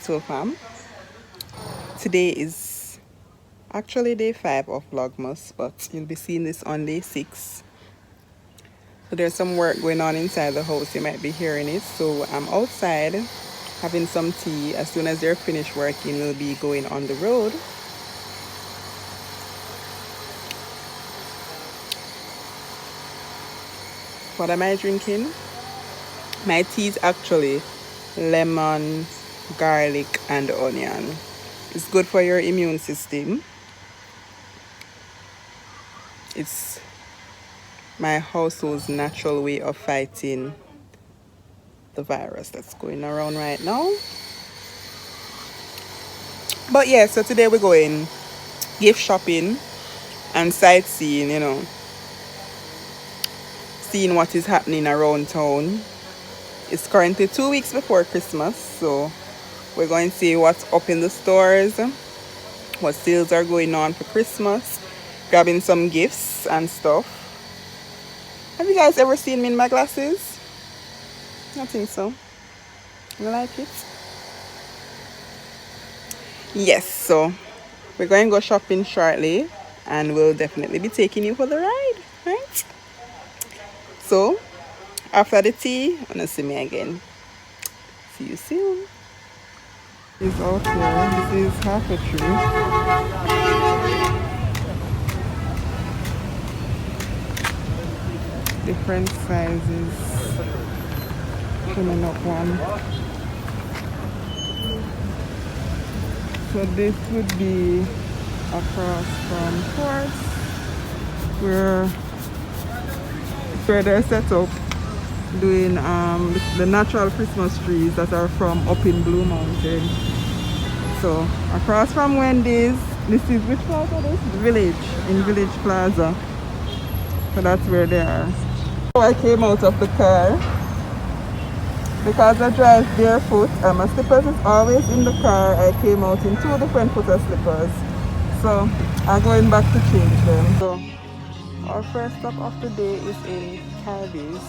Alright, so fam, today is actually day 5 of Vlogmas, but you'll be seeing this on day 6. So there's some work going on inside the house, you might be hearing it. So I'm outside having some tea. As soon as they're finished working, we'll be going on the road. What am I drinking? My tea is actually lemon, garlic, and onion. It's good for your immune system. It's my household's natural way of fighting the virus that's going around right now. But yeah, so today we're going gift shopping and sightseeing, seeing what is happening around town. It's currently 2 weeks before Christmas, so we're going to see what's up in the stores, what sales are going on for Christmas, grabbing some gifts and stuff. Have you guys ever seen me in my glasses? I think so. You like it? Yes, so we're going to go shopping shortly and we'll definitely be taking you for the ride, right? So after the tea, you're gonna see me again. See you soon. It's out here. This is half a tree. Different sizes. Coming up one. So this would be across from Forts, where they're set up doing the natural Christmas trees that are from up in Blue Mountain. So across from Wendy's, this is which plaza this? Village, in Village Plaza. So that's where they are. So I came out of the car because I drive barefoot and my slippers is always in the car. I came out in 2 different foot of slippers. So I'm going back to change them. So our first stop of the day is in Caribbees.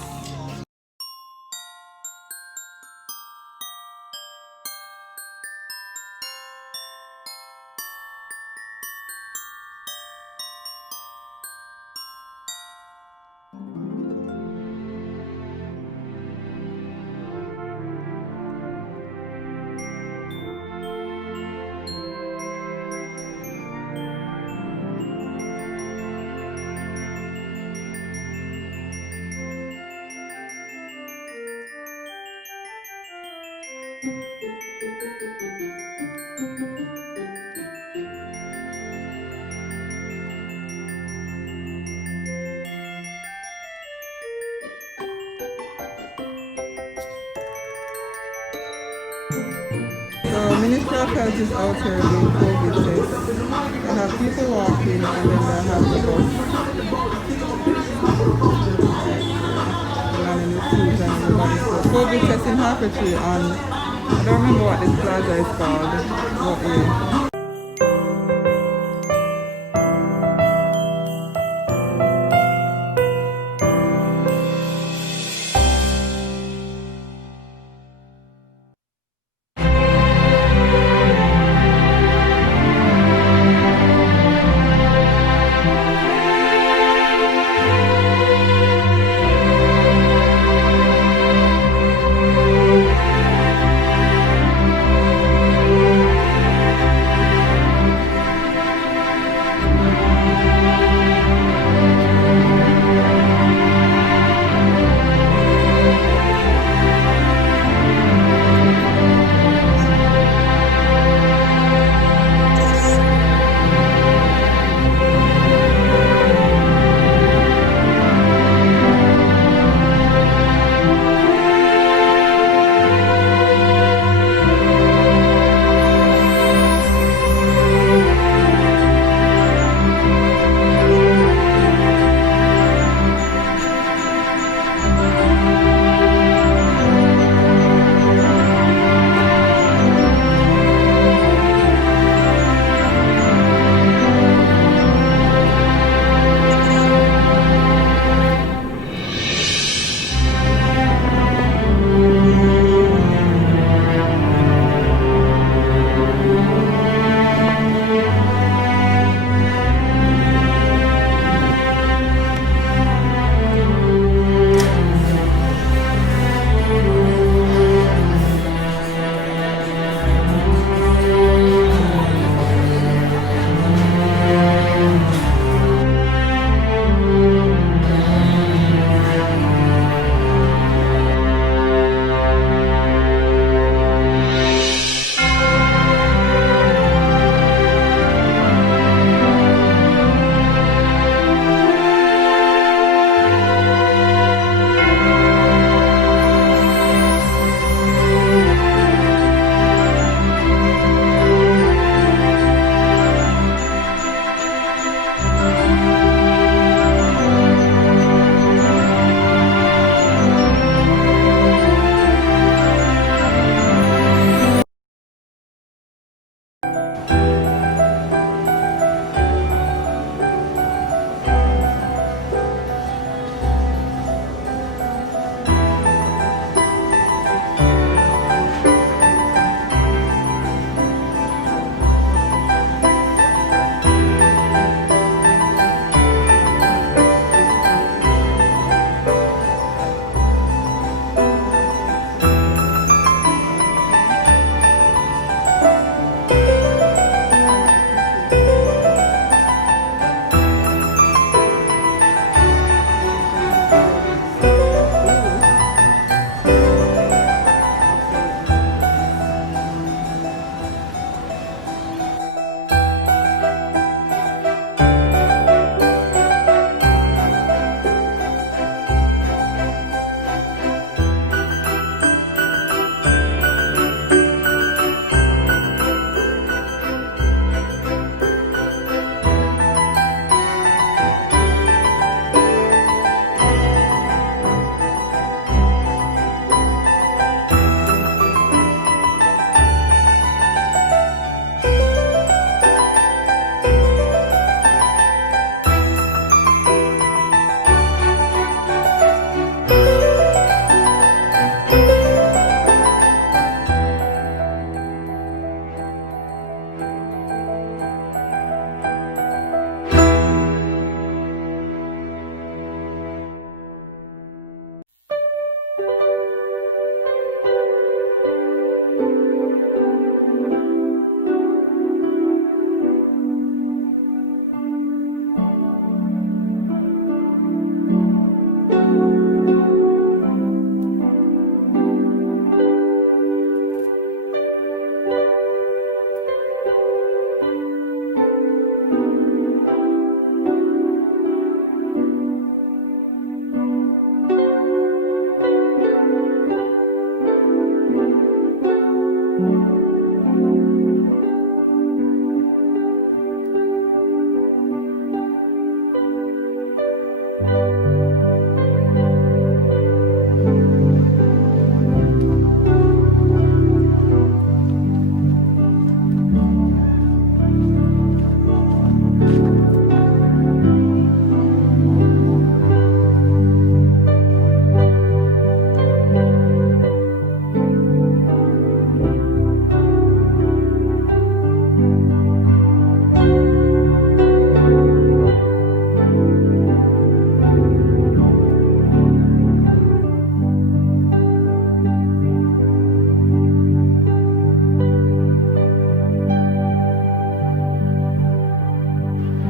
So Ministry of Health is out here doing COVID tests. They have people walking and then they have the bus. And in the street and everybody. So COVID test in Harpatry on, I don't remember what this plaza is called. But yeah.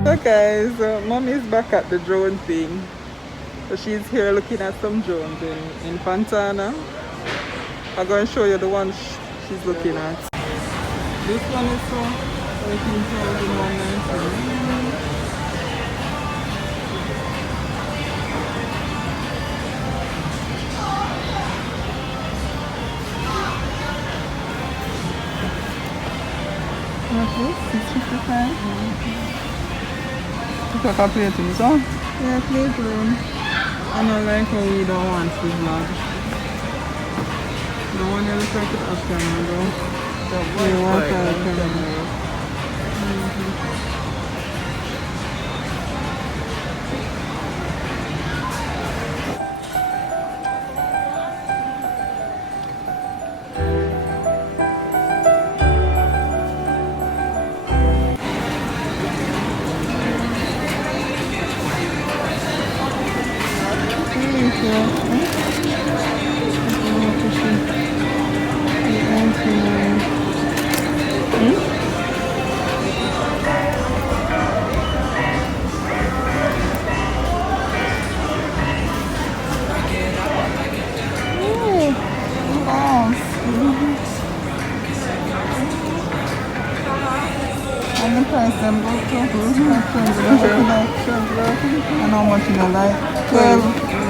So guys, mommy's back at the drone thing. So she's here looking at some drones in Fontana. I'm going to show you the one she's looking at. This one is for 13,190. What's this? 655? It's like a plate in this one? Yeah, plate room. I don't like how we don't want to vlog. The one you look like it up camera though. The one camera. And the price them go to and how much you know like 12